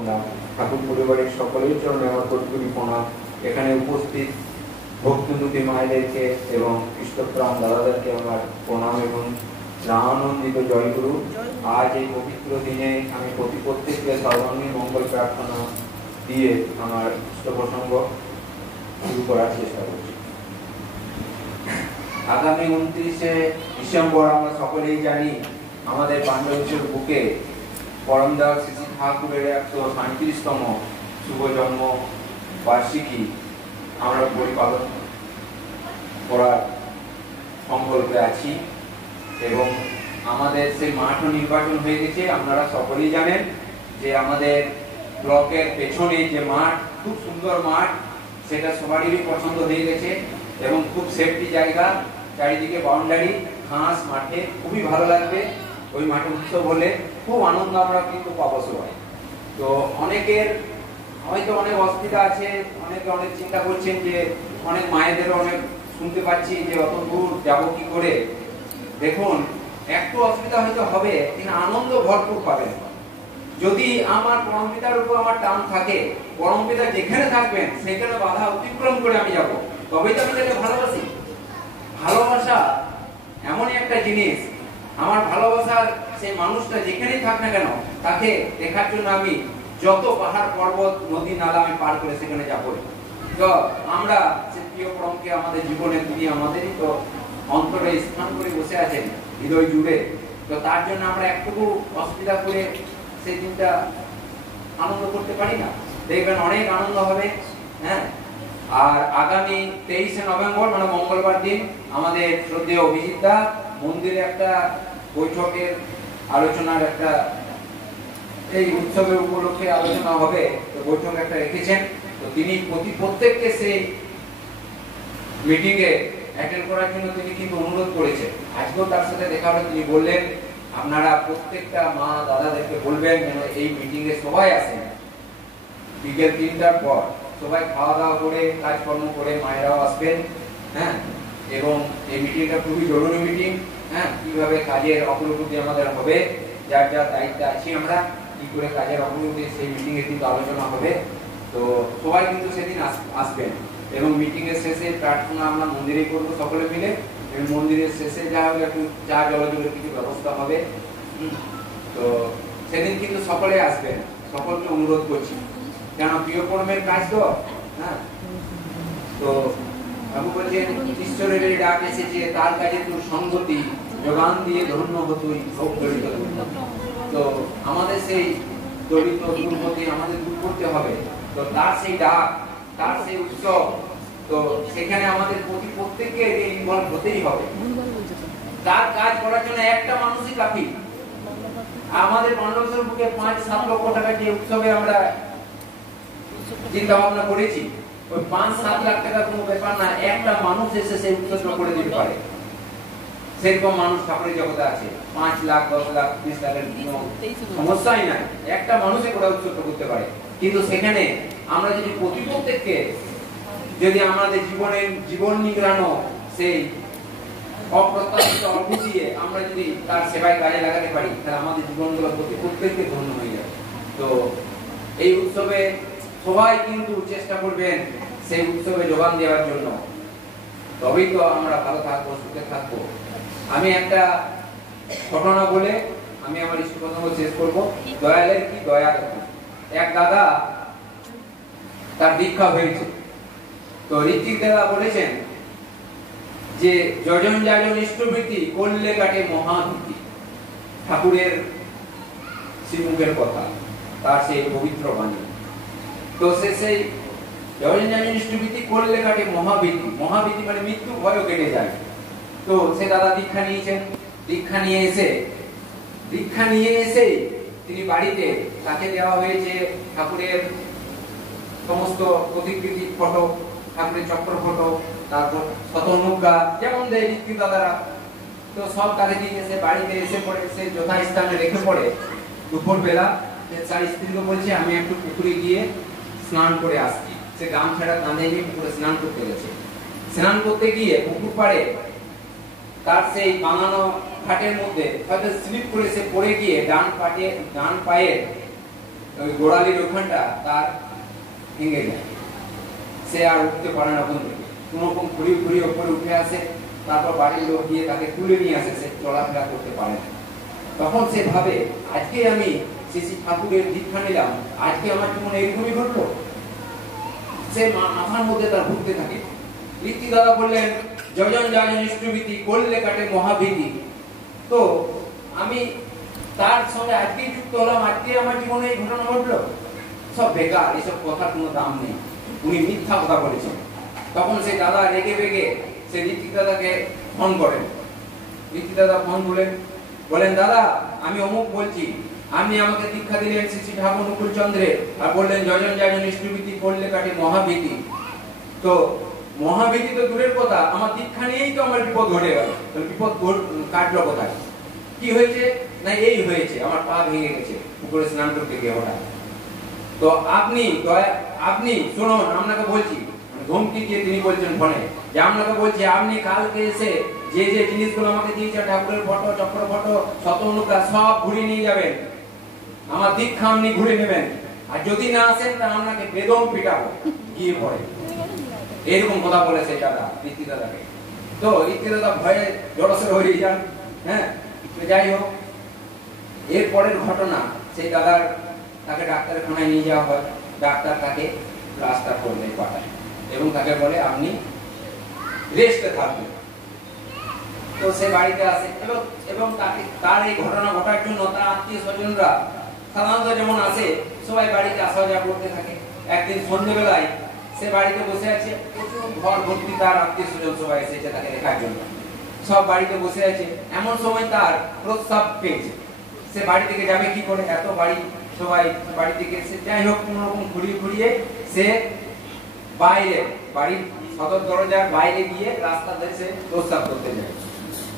প্রণাম। ঠাকুর পরিবারের সকলের চরণে আমার কোটি প্রণাম। এখানে উপস্থিত ভক্তিমতী মায়েদেরকে এবং কৃষ্ণপ্রাণ দাদাদেরকে আমার প্রণাম এবং আনন্দিত জয়গুরু। আজ এই পবিত্র দিনে আমি প্রত্যেককে সর্বাঙ্গীন মঙ্গল প্রার্থনা দিয়ে আমার ইষ্ট প্রসঙ্গ শুরু করার চেষ্টা করছি। আগামী 29শে ডিসেম্বর আমরা সকলেই জানি আমাদের পাণ্ডবেশ্বর বুকে পরমদয়াল শ্রী শ্রী ঠাকুরের 137তম শুভ জন্ম বার্ষিকী আমরা পরিপালন করার সংকল্পে আছি এবং আমাদের সেই মাঠও নির্বাচন হয়ে গেছে। আপনারা সকলেই জানেন যে আমাদের ব্লকের পেছনে যে মাঠ, খুব সুন্দর মাঠ, সেটা সবারই পছন্দ হয়ে গেছে এবং খুব সেফটি জায়গা, চারিদিকে বাউন্ডারি, ঘাস, মাঠে খুবই ভালো লাগবে। ওই মাঠে উৎসব হলে খুব আনন্দ আমরা কিন্তু পাবো সবাই। তো অনেকের হয়তো অনেক অসুবিধা আছে, অনেকে অনেক চিন্তা করছেন যে অনেক মায়েদেরও অনেক শুনতে পাচ্ছি যে অত দূর যাবো কি করে। দেখুন, একটু অসুবিধা হয়তো হবে কিন্তু আনন্দ ভরপুর পাবেন যদি আমার পরমপিতার উপর আমার টান থাকে। পরমপিতা যেখানে থাকবেন সেখানে বাধা অতিক্রম করে আমি যাব, তবেই তো আমি তাকে ভালোবাসি। ভালোবাসা এমনই একটা জিনিস, আমার ভালোবাসার সেই মানুষটা যেখানেই থাক না কেন তাকে দেখার জন্য আমি যত পাহাড় পর্বত নদী নালা আমি পার করে সেখানে যাবো। তো আমরা সে প্রিয় পরমকে আমাদের জীবনে তিনি আমাদেরই তো অন্তরে স্থান করে বসে আছেন হৃদয় জুড়ে। তো তার জন্য আমরা একটুকু অসুবিধা করে সেই দিনটা আনন্দ করতে পারি না। দেখবেন অনেক আনন্দ হবে। হ্যাঁ, আর আগামী 23শে নভেম্বর মানে মঙ্গলবার দিন আমাদের শ্রদ্ধেয় অভিজিৎদা মন্দিরে একটা বৈঠকের আলোচনার একটা এই উৎসবের উপলক্ষে আলোচনা হবে। তো বৈঠক একটা রেখেছেন, তো তিনি প্রত্যেককে সেই মিটিং এ অ্যাটেন্ড করার জন্য তিনি কিন্তু অনুরোধ করেছেন। আজকেও তার সাথে দেখা হলে তিনি বললেন আপনারা প্রত্যেকটা মা দাদাদেরকে বলবেন যেন এই মিটিং এ সবাই আসেন। বিকেল 3টার পর সবাই খাওয়া দাওয়া করে কাজকর্ম করে মায়েরাও আসবেন। হ্যাঁ, এবং এই মিটিংটা খুবই জরুরি মিটিং। হ্যাঁ, কিভাবে কাজের অগ্রগতি আমাদের হবে, যার যার দায়িত্বে আছি আমরা, কি করে কাজের অগ্রগতি সেই মিটিং এ কিন্তু আলোচনা হবে। তো সবাই কিন্তু সেদিন আসবেন এবং মিটিং এর শেষে প্রার্থনা আমরা মন্দিরে করব সকলে মিলে। এবং মন্দিরের শেষে যা হবে একটু চা জলযোগের কিছু ব্যবস্থা হবে। তো সেদিন কিন্তু সকলে আসবেন, সকলকে অনুরোধ করছি, কেন প্রিয় কর্মের কাজ তো। হ্যাঁ, তো বাবু বলছেন ঈশ্বরের এই ডাক এসেছে, তার কাজে তোর সঙ্গতি যোগান দিয়ে ধন্য হতুই ভোগ জড়িত। তো আমাদের সেই দরিদ্র দুর্গতি আমাদের দূর করতে হবে। তো তার সেই ডাক, তার সেই উৎসব, তো সেখানে আমাদের প্রত্যেককে ইনভলভ হতেই হবে। তার কাজ করার জন্য একটা মানুষই কাফি। আমাদের পাণ্ডবেশ্বর বুকে 5-7 লক্ষ টাকা যে উৎসবে আমরা চিন্তা ভাবনা করেছি, ওই 5-7 লাখ টাকা কোনো ব্যাপার না। একটা মানুষ এসে সেই উৎসব করে দিতে পারে, সেরকম মানুষ ঠাকুরের জগতে আছে। 5 লাখ 10 লাখ 20 লাখের কোনো সমস্যাই নাই, একটা মানুষে করে উৎসব করতে পারে। কিন্তু সেখানে আমরা যদি প্রত্যেককে যদি আমাদের জীবন নিংড়ানো সেই অপ্রত্যাশিত অর্থ দিয়ে আমরা যদি তার সেবায় কাজে লাগাতে পারি, তাহলে আমাদের জীবনগুলো প্রত্যেককে ধন্য হয়ে যাবে। তো এই উৎসবে সবাই কিন্তু চেষ্টা করবেন সেই উৎসবে যোগান দেওয়ার জন্য, তবেই তো আমরা ভালো থাকবো, সুখে থাকবো। আমি একটা ঘটনা বলে আমি আমার ইষ্ট প্রসঙ্গ শেষ করবো। দয়ালের কি দয়া। এক দাদা তার দীক্ষা হয়েছে, তো ঋত্বিক দাদা বলেছেন যে যজন যাজন ইষ্টভীতি করলে কাটে মহাভীতি। ঠাকুরের শ্রীমুখের কথা, তার সেই পবিত্র বাণী। তো সেই যজন যাজন ইষ্টভীতি করলে কাটে মহাভীতি। মহাভীতি মানে মৃত্যু ভয়ও কেটে যায়। তো সে দাদা দীক্ষা নিয়েছেন। দীক্ষা নিয়ে এসে তিনি বাড়িতে তাকে দেওয়া হয়েছে ঠাকুরের সমস্ত প্রতিকৃতি ফটো, ঠাকুরের চক্র ফটো, তারপর শতনুজ্ঞা যেমন দেয় ঋত্বিক দাদারা। তো সব তাকে দিয়ে এসে বাড়িতে এসে পড়ে সে যথাস্থানে রেখে পড়ে। দুপুর বেলা তার স্ত্রীকে বলছে আমি একটু পুকুরে গিয়ে স্নান করে আসছি। সে গামছাড়া কাঁধে নিয়ে পুকুরে স্নান করতে গেছে। স্নান করতে গিয়ে পুকুর পাড়ে তার সেই বানানো খাটের মধ্যে হয়তো স্লিপ করে সে পড়ে গিয়ে ডান পায়ে ওই গোড়ালির ওখানটা তার ভেঙে যায়, সে আর উঠতে পারে না, কোন রকম ঘুরিয়ে ঘুরিয়ে উপরে উঠে আসে, তারপর বাড়ির লোক গিয়ে তাকে তুলে নিয়ে আসে, সে চলাফেরা করতে পারে না। তখন সে ভাবে আজকে আমি শ্রী শ্রী ঠাকুরের দীক্ষা নিলাম, আজকে আমার জীবনে এরকমই ঘটলো। সে মাথার মধ্যে তার ঘুরতে থাকে। ঋত্বিক দাদা বললেন যজন যাজন ইষ্টভীতি করলে কাটে মহাভীতি। তো আমি তার সঙ্গে আজকেই যুক্ত হলাম, আজকে আমার জীবনে এই ঘটনা ঘটলো, সব বেকার, এসব কথার কোনো দাম নেই, উনি মিথ্যা কথা বলেছেন। তখন সেই দাদা রেগে বেগে সে ঋত্বিক দাদাকে ফোন করেন। ঋত্বিক দাদা ফোন বলেন দাদা আমি অমুক বলছি, আপনি আমাকে দীক্ষা দিলেন শ্রী শ্রী ঠাকুর অনুকূল চন্দ্রের, আর বললেন যজন যাজন ইষ্টভীতি করলে কাটে মহাভীতি। তো মহাভীতি তো দূরের কথা, আমার দীক্ষা নিয়েই তো আমার বিপদ ঘটে গেল। বিপদ কাটলো কোথায়, কি হয়েছে না এই হয়েছে, আমার পা ভেঙে গেছে পুকুরে স্নান করতে গিয়ে হঠাৎ। তো আপনি শুনুন, আপনাকে বলছি, ধমকি দিয়ে তিনি বলছেন ফোনে যে আপনাকে বলছি আপনি কালকে এসে যে যে জিনিসগুলো আমাকে দিয়েছে, ঠাকুরের ফটো, চক্র ফটো, শতনুকা সব ঘুরে নিয়ে যাবেন, আমার দীক্ষা আপনি ঘুরে নেবেন, আর যদি না আসেন তা আপনাকে বেদম পিটাবো গিয়ে পড়ে। এরকম কথা বলেছে দাদা ঋত্বিক দাদাকে। তো ঋত্বিক দাদা ভয়ে জড়সড় হয়ে যান। হ্যাঁ, যাই হোক, এর পরের ঘটনা, সেই দাদার তাকে ডাক্তারখানায় নিয়ে যাওয়া হয়। ডাক্তার তাকে প্লাস্টার করতে পাঠায় এবং তাকে বলে আপনি রেস্টে থাকবেন। তো সে বাড়িতে আসে এবং তাকে তার এই ঘটনা ঘটার জন্য তার আত্মীয় স্বজনরা সাধারণত যেমন আসে, সবাই বাড়িতে আসা যাওয়া করতে থাকে। একদিন সন্ধ্যেবেলায় সে বাড়িতে বসে আছে, প্রচুর ঘর ভর্তি তার আত্মীয় স্বজন সবাই এসেছে তাকে দেখার জন্য, সব বাড়িতে বসে আছে। এমন সময় তার প্রস্তাব পেয়েছে, সে বাড়ি থেকে যাবে কি করে, এত বাড়ি সবাই বাড়ি থেকে এসে, যাই হোক কোন রকম ঘুরিয়ে ঘুরিয়ে সে বাইরে বাড়ির সদর দরজার বাইরে গিয়ে রাস্তা ধরে সে প্রস্তাব করতে যায়।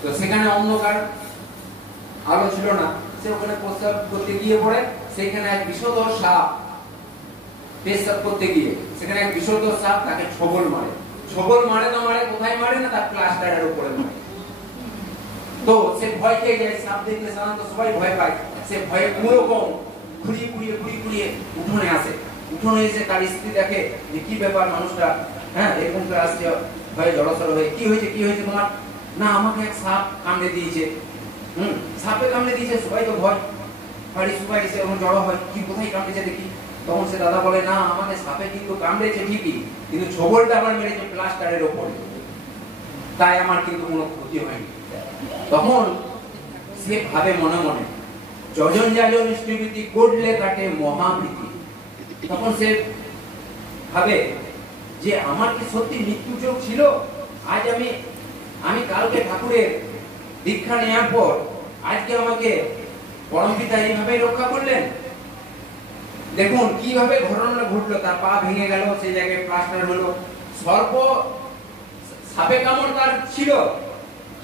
তো সেখানে অন্ধকার, আলো ছিল না, সে ওখানে প্রস্তাব করতে গিয়ে পড়ে, সেখানে এক বিষধর সাপ পেশাব করতে গিয়ে সেখানে এক বিষধর সাপ তাকে ছোবল মারে না মারে, কোথায় মারে না, তার প্লাস্টারের উপরে মারে। তো সে ভয় খেয়ে যায়, সাপ দেখলে সাধারণত সবাই ভয় পায়, সে ভয়ে কোনোরকম ঘুরিয়ে উঠোনে আসে। উঠোনে এসে তার স্ত্রী দেখে যে কি ব্যাপার মানুষটা, হ্যাঁ এরকম করে আসছে, ভয়ে জড়সড় হয়ে, কি হয়েছে তোমার? না আমাকে এক সাপ কামড়ে দিয়েছে। সাপে কামড়ে দিয়েছে, সবাই তো ভয়, বাড়ি সবাই এসে ওখানে জড়ো হয়, কি কোথায় কামড়েছে দেখি। তখন সে দাদা বলে না আমাকে সাপে কিন্তু কামড়েছে ঠিকই, কিন্তু ছোবলটা আমার মেরেছে প্লাস্টারের ওপরে, তাই আমার কিন্তু কোনো ক্ষতি হয়নি। তখন সে ভাবে মনে মনে যজন যাজন ইষ্টভীতি করলে কাটে মহাভীতি। তখন সে ভাবে যে আমার কি সত্যি মৃত্যু যোগ ছিল? আজ আমি কালকে ঠাকুরের দীক্ষা নেওয়ার পর আজকে আমাকে পরমপিতা এইভাবে রক্ষা করলেন। দেখুন কিভাবে ঘটনাটা ঘটলো, তার পা ভেঙে গেল, সেই জায়গায় প্লাস্টার হলো, সর্প সাপে কামড় তার ছিল,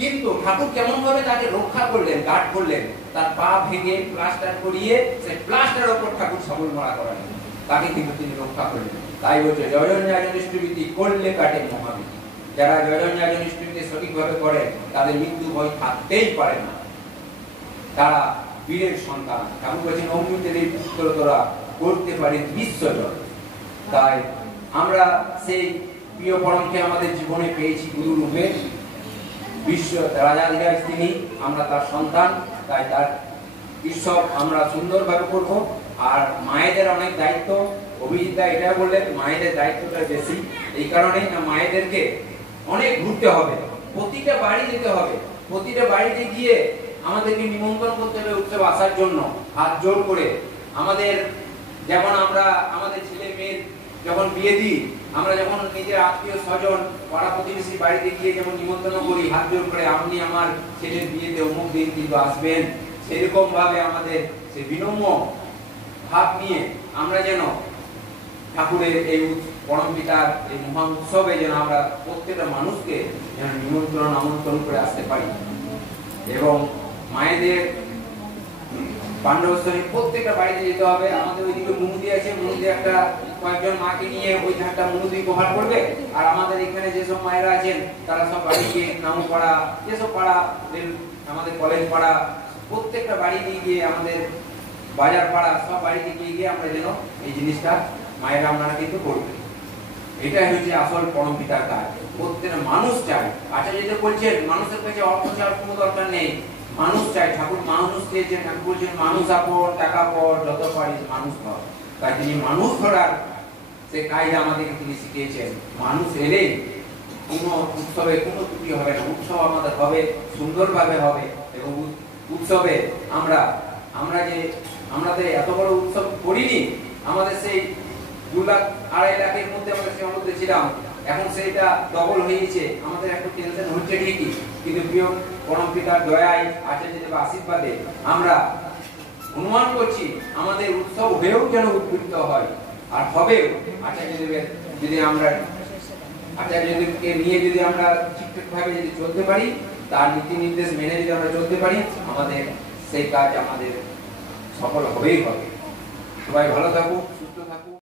কিন্তু ঠাকুর কেমন ভাবে তাকে রক্ষা করলেন, গার্ড করলেন, তার পা ভেঙে প্লাস্টার করিয়ে সেই প্লাস্টারের উপর ঠাকুর সবল মারা করালেন, তাকে কিন্তু তিনি রক্ষা করলেন। তাই বলছে যজন যাজন ইষ্টভীতি করলে কাটে মহাভীতি। যারা যজন যাজন ইষ্টভীতি সঠিকভাবে করে তাদের মৃত্যু ভয় থাকতেই পারে না, তারা বীরের সন্তান। ঠাকুর বলছেন অমৃতের এই পুত্র তোরা করতে পারে বিশ্বজয়। তাই আমরা সেই প্রিয় পরমকে আমাদের জীবনে পেয়েছি গুরু রূপে, বিশ্ব রাজাধিরাজ তিনি, আমরা তার সন্তান, তাই তার উৎসব আমরা সুন্দরভাবে করব। আর মায়েদের অনেক দায়িত্ব, অভিজিৎ এটা বললেন মায়েদের দায়িত্বটা বেশি, এই কারণেই না মায়েদেরকে অনেক ঘুরতে হবে, প্রতিটা বাড়ি যেতে হবে, প্রতিটা বাড়িতে গিয়ে আমাদেরকে নিমন্ত্রণ করতে হবে উৎসব আসার জন্য, হাত জোর করে। আমাদের যেমন আমরা আমাদের ছেলে মেয়ের যখন বিয়ে দিই, আমরা যখন নিজের আত্মীয় স্বজন পাড়া প্রতিবেশীর বাড়িতে গিয়ে যেমন নিমন্ত্রণ করি হাত জোর করে, আপনি আমার ছেলের বিয়েতে অমুক দিন কিন্তু আসবেন, সেরকম ভাবে আমাদের সেই বিনম্র ভাব নিয়ে আমরা যেন ঠাকুরের এই পরম পিতার এই মহা উৎসবে যেন আমরা প্রত্যেকটা মানুষকে যেন নিমন্ত্রণ আমন্ত্রণ করে আসতে পারি। এবং মায়েদের পাণ্ডবস্থলী প্রত্যেকটা বাড়িতে যেতে হবে। আমাদের ওইদিকে মুনুদি আছে, মুনুদি একটা কয়েকজন মাকে নিয়ে ওই ধারটা মুনুদি কভার করবে, আর আমাদের এখানে যেসব মায়েরা আছেন তারা সব বাড়ি গিয়ে নামপাড়া, যেসব পাড়া আমাদের কলেজ পাড়া, প্রত্যেকটা বাড়ি নিয়ে গিয়ে আমাদের বাজার পাড়া সব বাড়িতে গিয়ে গিয়ে আমরা যেন এই জিনিসটা মায়েরা আপনারা কিন্তু করবেন। এটাই হচ্ছে আসল পরম পিতার কাজ। প্রত্যেকটা মানুষ চায়, আচার্য যদি বলছেন মানুষের কাছে অর্থ চাওয়ার কোনো দরকার নেই, মানুষ চায়। ঠাকুর মানুষ চেয়েছেন, ঠাকুর বলছেন মানুষ আপন টাকা পর যত পারিস মানুষ ধর। তাই তিনি মানুষ ধরার সে কায়দা আমাদেরকে তিনি শিখিয়েছেন। মানুষ এলেই কোনো উৎসবে কোনো ত্রুটি হবে না, উৎসব আমাদের হবে সুন্দরভাবে হবে। এবং উৎসবে আমরা তো এত বড় উৎসব করিনি, আমাদের সেই 2 লাখ 2.5 লাখের মধ্যে আমরা সে মধ্যে ছিলাম, এখন সেইটা ডবল হয়েছে। আমাদের একটু টেনশন হচ্ছে ঠিকই, কিন্তু প্রিয় পরম পিতার দয়ায় আচার্যদেব আশীর্বাদে আমরা অনুমান করছি আমাদের উৎসব হয়েও যেন উদ্বৃত্ত হয় আর হবেও। আচার্যদেবের যদি আমরা আচার্যদেবকে নিয়ে যদি আমরা ঠিকঠাকভাবে যদি চলতে পারি, তার নীতি নির্দেশ মেনে যদি আমরা চলতে পারি, আমাদের সেই কাজ আমাদের সফল হবেই হবে। সবাই ভালো থাকুক, সুস্থ থাকুক।